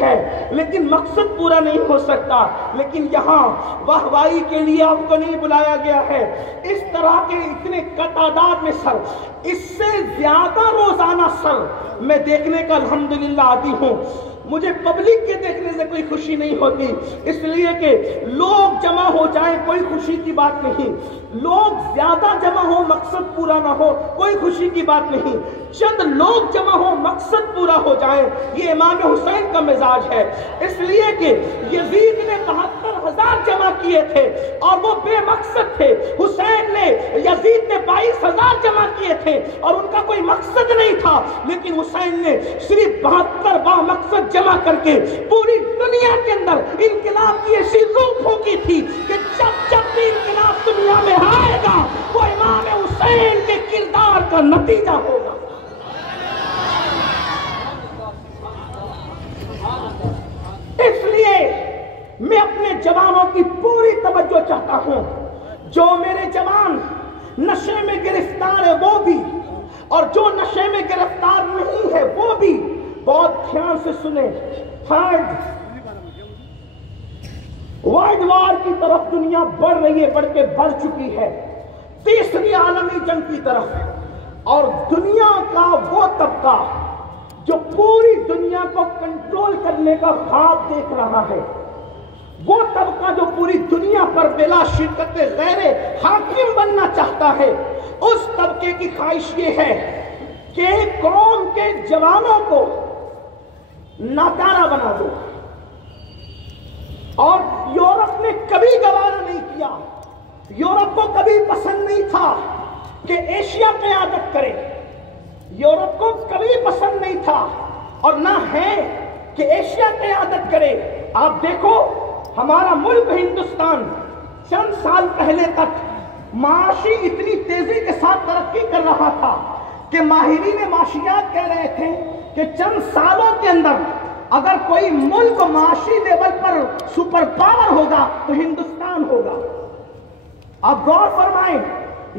ہے لیکن مقصد پورا نہیں ہو سکتا. لیکن یہاں واہوائی کے لیے آپ کو نہیں بلایا گیا ہے. اس طرح کے اتنے تعداد میں سر، اس سے زیادہ روزانہ سر میں دیکھنے کا الحمدللہ عادی ہوں. مجھے پبلک کے دیکھنے سے کوئی خوشی نہیں ہوتی، اس لیے کہ لوگ جمع ہو جائیں کوئی خوشی کی بات نہیں، لوگ زیادہ جمع ہو مقصد پورا نہ ہو کوئی خوشی کی بات نہیں، چند لوگ جمع ہو مقصد پورا ہو جائے یہ امام حسین کا مزاج ہے. اس لیے کہ یزید نے 72,000 جمع کیے تھے اور وہ بے مقصد تھے. یزید نے 22,000 جمع کیے تھے اور ان کا کوئی مقصد نہیں تھا، لیکن حسین نے صرف 72 با مقصد جمع کر کے پوری دنیا کے اندر انقلاب کی ایسی روح پھونکی تھی کہ جب بھی انقلاب دنیا میں آئے گا وہ امام حسین کے کردار کا نتیجہ ہوگا. اس لیے میں اپنے جوانوں کی پوری توجہ چاہتا ہوں. جو میرے جوان نشے میں گرفتار ہے وہ بھی، اور جو نشے میں گرفتار نہیں ہے وہ بھی بہت دھیان سے سنیں. تھرڈ ورلڈ وار کی طرف دنیا بڑھ رہی ہے، بڑھ کے بڑھ چکی ہے، تیسری عالمی جنگ کی طرف. اور دنیا کا وہ طبقہ جو پوری دنیا کو کنٹرول کرنے کا خواب دیکھ رہا ہے، وہ طبقہ جو پوری دنیا پر بلا شرکت غیر حاکم بننا چاہتا ہے، اس طبقے کی خواہش یہ ہے کہ قوم کے جوانوں کو ناکارہ بنا دو. اور یورپ نے کبھی گوارا نہیں کیا، یورپ کو کبھی پسند نہیں تھا کہ ایشیا قیادت کرے، یورپ کو کبھی پسند نہیں تھا اور نہ ہے کہ ایشیا قیادت کرے. آپ دیکھو ہمارا ملک ہندوستان چند سال پہلے تک معاشی اتنی تیزی کے ساتھ ترقی کر رہا تھا کہ ماہرین معاشیات کہہ رہے تھے کہ چند سالوں کے اندر اگر کوئی ملک معاشی لیول پر سپر پاور ہوگا تو ہندوستان ہوگا. آپ غور فرمائیں،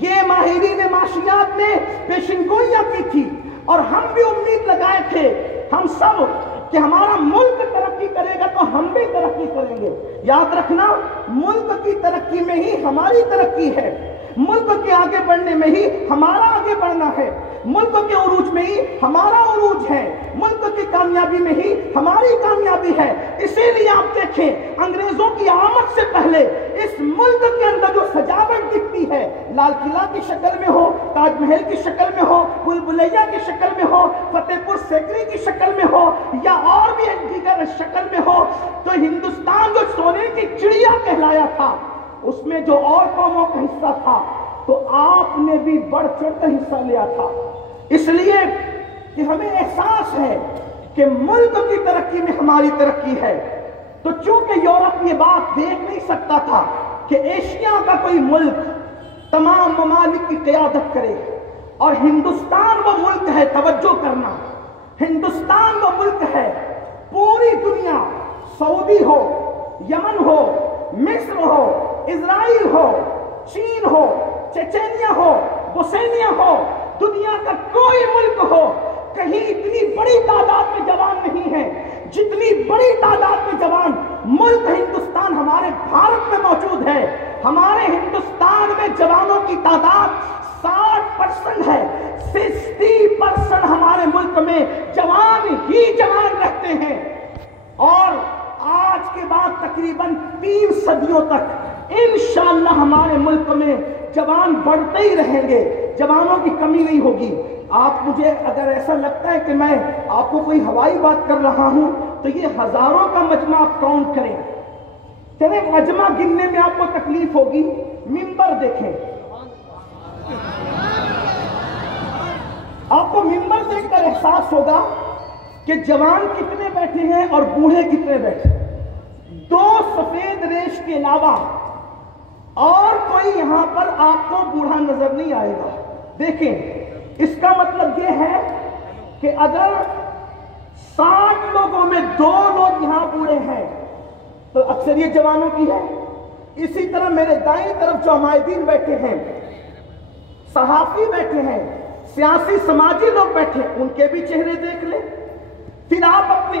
یہ ماہرین معاشیات نے پیشن گوئیاں کی تھی اور ہم بھی امید لگائے تھے ہم سب کہ ہمارا ملک ترقی کرے گا تو ہم بھی ترقی کریں گے. یاد رکھنا، ملک کی ترقی میں ہی ہماری ترقی ہے، ملک کے آگے بڑھنے میں ہی ہمارا آگے بڑھنا ہے، ملک کے عروج میں ہی ہمارا عروج ہے، ملک کی کامیابی میں ہی ہماری کامیابی ہے. اسی لیے آپ دیکھیں انگریزوں کی آمد سے پہلے اس ملک کے اندر جو سجاوٹ دکھتی ہے، لال قلعہ کی شکل میں ہو، تاج محل کی شکل میں ہو، بھول بھلیاں کی شکل میں ہو، فتح پور سیکری کی شکل میں ہو یا اور بھی دیگر شکل میں ہو، تو ہندوستان جو سونے کی چڑیا کہلایا تھا اس میں جو اور قوموں کا حصہ تھا تو آپ نے بھی بڑھ چڑھ کر حصہ لیا تھا. اس لیے کہ ہمیں احساس ہے کہ ملک کی ترقی میں ہماری ترقی ہے. تو چونکہ یورپ یہ بات دیکھ نہیں سکتا تھا کہ ایشیا کا کوئی ملک تمام ممالک کی قیادت کرے، اور ہندوستان وہ ملک ہے، توجہ کرنا، ہندوستان وہ ملک ہے پوری دنیا، سعودی ہو، یمن ہو، مصر ہو، اسرائیل ہو، چین ہو، چچینیا ہو، بوسنیا ہو، دنیا کا کوئی ملک ہو، کہیں اتنی بڑی تعداد میں جوان نہیں ہے جتنی بڑی تعداد میں جوان ملک ہندوستان ہمارے بھارت میں موجود ہے. ہمارے ہندوستان میں جوانوں کی تعداد 60% ہے، 60% ہمارے ملک میں جوان ہی جوان رہتے ہیں. اور آج کے بعد تقریباً 3 صدیوں تک انشاءاللہ ہمارے ملک میں جوان بڑھتے ہی رہیں گے، جوانوں کی کمی نہیں ہوگی. آپ مجھے اگر ایسا لگتا ہے کہ میں آپ کو کوئی ہوائی بات کر رہا ہوں تو یہ ہزاروں کا مجمع آپ کاؤنٹ کریں. چلے مجمع گننے میں آپ کو تکلیف ہوگی، ممبر دیکھیں، آپ کو ممبر دیکھ کر احساس ہوگا کہ جوان کتنے بیٹھے ہیں اور بوڑھے کتنے بیٹھے ہیں. 2 سفید ریش کے علاوہ اور کوئی یہاں پر آپ کو بوڑھا نظر نہیں آئے گا. دیکھیں، اس کا مطلب یہ ہے کہ اگر 60 لوگوں میں 2 لوگ یہاں بوڑھے ہیں تو اکثریت جوانوں کی ہے. اسی طرح میرے دائیں طرف جو ہمائدین بیٹھے ہیں، صحافی بیٹھے ہیں، سیاسی سماجی لوگ بیٹھے ہیں، ان کے بھی چہرے دیکھ لیں. پھر آپ اپنے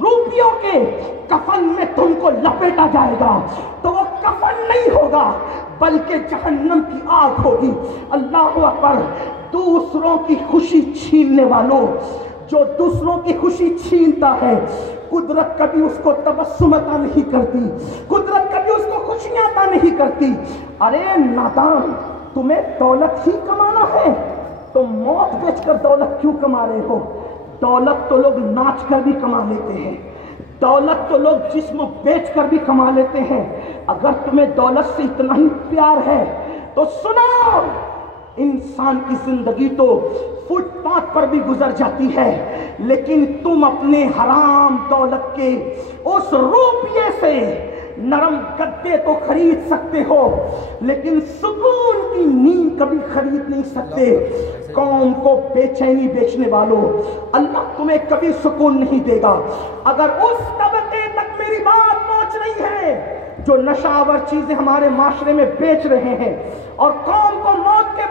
روپیوں کے کفن میں تم کو لپیٹا جائے گا تو وہ کفن نہیں ہوگا بلکہ جہنم کی آگ ہوگی۔ اللہ اکبر۔ دوسروں کی خوشی چھیننے والوں، جو دوسروں کی خوشی چھینتا ہے، قدرت کبھی اس کو تبسم عطا نہیں کرتی، قدرت کبھی اس کو خوشیاں عطا نہیں کرتی۔ ارے نادان، تمہیں دولت ہی کمانا ہے تو موت بیچ کر دولت کیوں کما رہے ہو؟ دولت تو لوگ ناچ کر بھی کما لیتے ہیں، دولت تو لوگ جسم بیچ کر بھی کما لیتے ہیں۔ اگر تمہیں دولت سے اتنا ہی پیار ہے تو سنو، انسان کی زندگی تو فٹ پاتھ پر بھی گزر جاتی ہے، لیکن تم اپنے حرام دولت کے اس روپیے سے نرم گدے تو خرید سکتے ہو، لیکن سکون کی نیند کبھی خرید نہیں سکتے۔ قوم کو بے چینی بیچنے والوں، اللہ تمہیں کبھی سکون نہیں دے گا۔ اگر اس طبقے تک میری بات پہنچ رہی ہے جو نشہ آور چیزیں ہمارے معاشرے میں بیچ رہے ہیں اور قوم کو موت کے